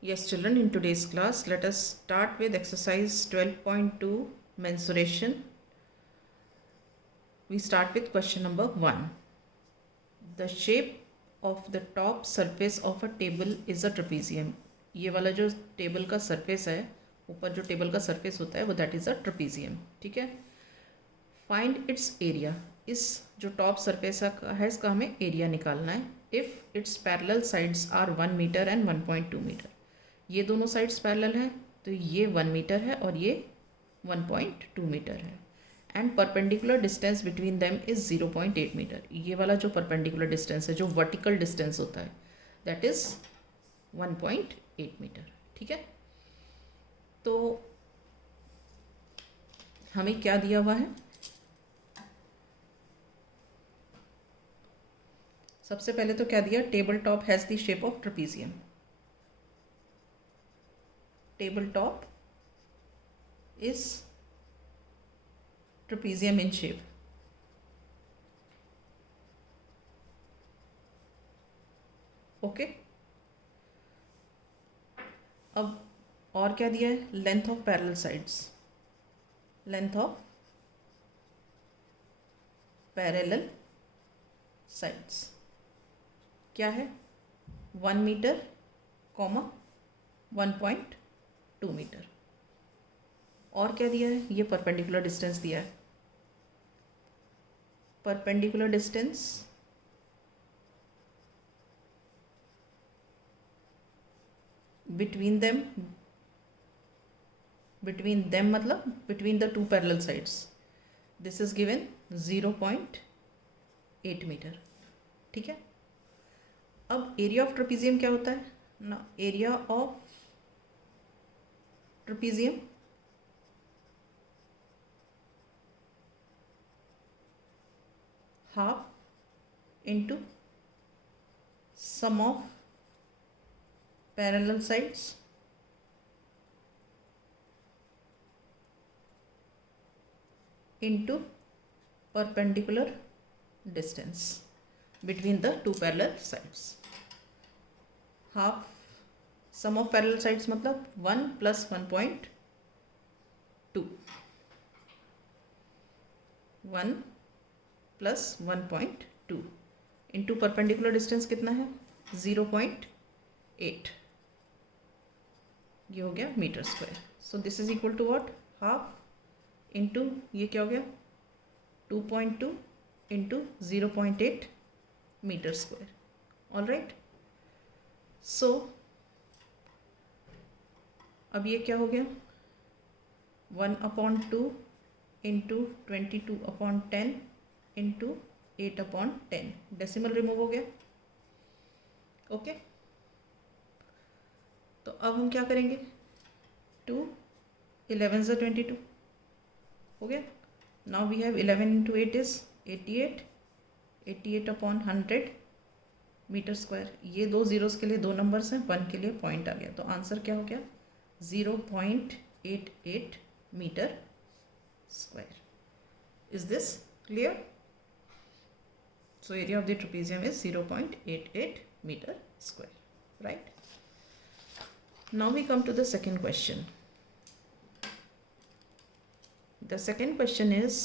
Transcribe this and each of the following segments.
Yes, children, in today's class, let us start with exercise 12.2 mensuration. We start with question number 1. The shape of the top surface of a table is a trapezium. ये वाला जो table का surface है, ऊपर जो table का surface होता है वो दैट इज़ अ ट्रपीजियम. ठीक है. Find its area. इस जो टॉप सरफेस है इसका हमें एरिया निकालना है. If its parallel sides are 1 metre and 1.2 metre. ये दोनों साइड्स पैरेलल हैं तो ये 1 मीटर है और ये 1.2 मीटर है. And perpendicular distance between them is 0.8 metre. ये वाला जो परपेंडिकुलर डिस्टेंस है, जो वर्टिकल डिस्टेंस होता है, दैट इज़ 1.8 मीटर. ठीक है. तो हमें क्या दिया हुआ है? सबसे पहले तो क्या दिया? Table top has the shape of trapezium. Table top is trapezium in shape. Okay. अब और क्या दिया है? Length of parallel sides. Length of parallel sides क्या है? 1 मीटर कॉमा 1.2 मीटर. और क्या दिया है? ये परपेंडिकुलर डिस्टेंस दिया है. परपेंडिकुलर डिस्टेंस बिटवीन देम मतलब between the two parallel sides. This is given 0.8 metre. ठीक है. अब एरिया ऑफ ट्रपीजियम क्या होता है ना? Area of trapezium half into sum of parallel sides into perpendicular distance between the two parallel sides. Half sum of parallel sides मतलब 1 plus 1.2. 1 plus 1.2 into perpendicular distance कितना है? 0.8. ये हो गया metre square. So this is equal to what? Half into ये क्या हो गया? 2.2 into 0.8 metre square. All right. So अब ये क्या हो गया? 1/2 इंटू 22/10 इंटू 8/10. डेसिमल रिमूव हो गया. ओके. तो अब हम क्या करेंगे? 2 11 से 22 हो गया. Now we have 11 into 8 is 88. 88/100 metre square. ये दो जीरोस के लिए दो नंबर्स हैं, 1 के लिए पॉइंट आ गया. तो आंसर क्या हो गया? 0.88 metre square. Is this clear? So area of the trapezium is 0.88 meter square, right? Now we come to the second question. The second question is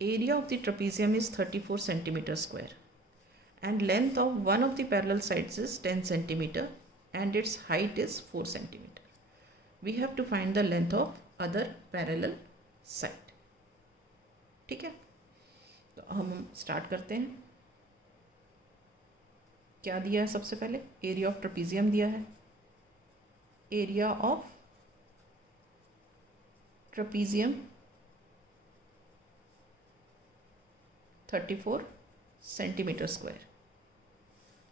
area of the trapezium is 34 centimeter square and length of one of the parallel sides is 10 centimeter and its height is 4 centimeter. We have to find the length of other parallel side. ठीक है. तो हम start करते हैं. क्या दिया है? सबसे पहले एरिया ऑफ ट्रपीजियम दिया है. Area of trapezium 34 centimetre square.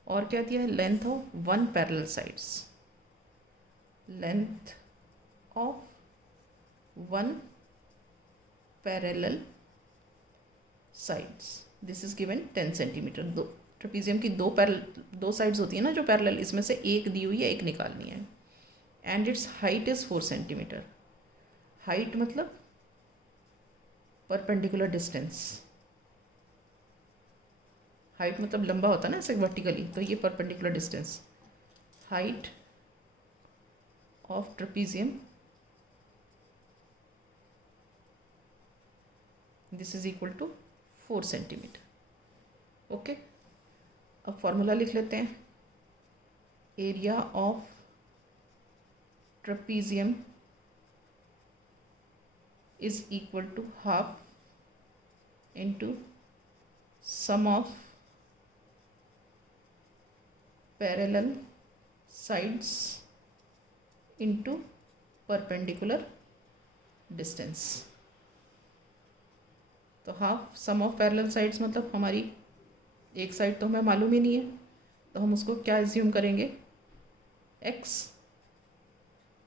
और क्या दिया है? Length of 1 parallel sides. Length of 1 parallel sides. This is given 10 centimetre. दो ट्रपीजियम की दो साइड्स होती है ना जो पैरेलल, इसमें से एक दी हुई है, एक निकालनी है. And its height is 4 centimetre. Height मतलब परपेंडिकुलर डिस्टेंस. हाइट मतलब लंबा होता है ना ऐसे वर्टिकली, तो ये perpendicular distance. Height of trapezium, this is equal to 4 centimeter. Okay, अब फॉर्मूला लिख लेते हैं. Area of trapezium is equal to half into sum of parallel sides into perpendicular distance. तो half sum of parallel sides मतलब हमारी एक side तो हमें मालूम ही नहीं है, तो हम उसको क्या एज्यूम करेंगे, x,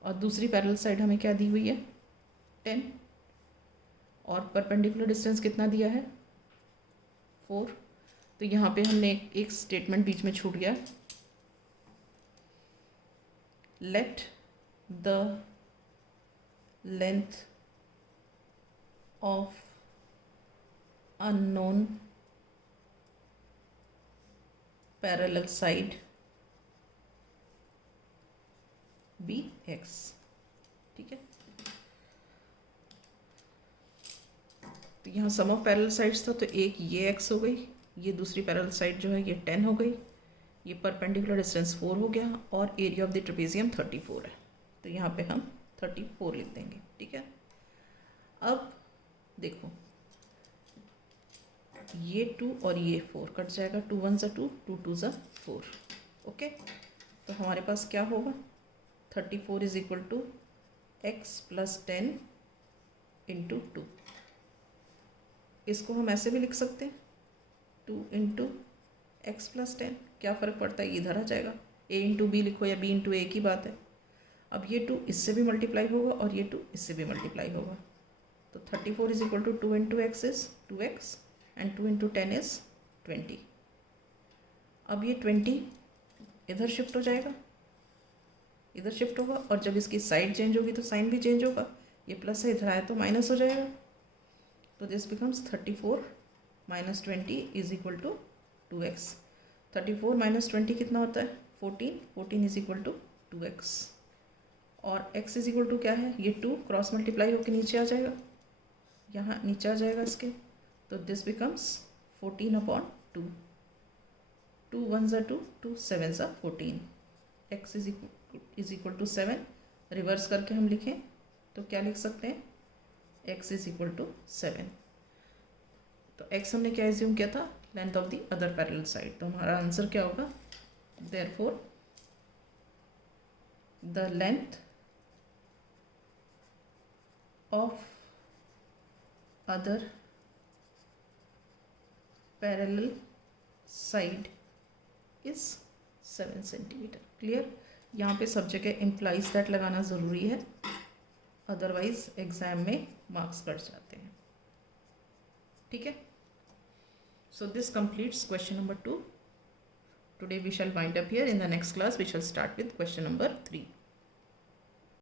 और दूसरी पैरेलल साइड हमें क्या दी हुई है, 10, और परपेंडिकुलर डिस्टेंस कितना दिया है, 4. तो यहाँ पे हमने एक स्टेटमेंट बीच में छूट गया. Let the length of unknown parallel side be x. ठीक है, तो यहाँ सम ऑफ पैरेलल साइड्स था, तो एक ये x हो गई, ये दूसरी पैरेलल साइड जो है ये 10 हो गई, ये परपेंडिकुलर डिस्टेंस 4 हो गया, और एरिया ऑफ द ट्रेपेजियम 34 है. तो यहाँ पे हम 34 लिख देंगे. ठीक है, अब देखो ये 2 और ये 4 कट जाएगा, 2 1 ज़ा 2, 2 2 ज़ा 4. ओके, तो हमारे पास क्या होगा, 34 is equal to x plus 10 into 2. इसको हम ऐसे भी लिख सकते हैं, 2 इंटू एक्स प्लस 10. क्या फ़र्क पड़ता है, इधर आ जाएगा. a इंटू बी लिखो या b इंटू ए की बात है. अब ये 2 इससे भी मल्टीप्लाई होगा और ये 2 इससे भी मल्टीप्लाई होगा. तो 34 is equal to 2 into x is 2x and 2 into 10 is 20. अब ये 20 इधर शिफ्ट हो जाएगा, इधर शिफ्ट होगा, और जब इसकी साइड चेंज होगी तो साइन भी चेंज होगा. ये प्लस है, इधर आया तो माइनस हो जाएगा. तो this becomes 34 minus 20 is equal to 2x. 34 minus 20 कितना होता है, 14. 14 इज इक्वल टू 2x, और x इज इक्वल टू क्या है, ये 2 क्रॉस मल्टीप्लाई होकर नीचे आ जाएगा, यहाँ नीचे आ जाएगा इसके. तो दिस बिकम्स 14 अपॉन 2. 2 1 ज़ा 2, 2 7 ज़ा 14. x is equal to 7. Reverse करके हम लिखें तो क्या लिख सकते हैं, x इज इक्वल टू 7. तो x हमने क्या एज्यूम किया था, length of the other parallel side. तो हमारा आंसर क्या होगा, therefore the length of other parallel side is 7 centimetre. Clear. यहाँ पे सब जगह इम्प्लाइज दैट लगाना ज़रूरी है, अदरवाइज एग्जाम में मार्क्स कट जाते हैं. ठीक है, so this completes question number 2. Today we shall wind up here. In the next class we shall start with question number 3.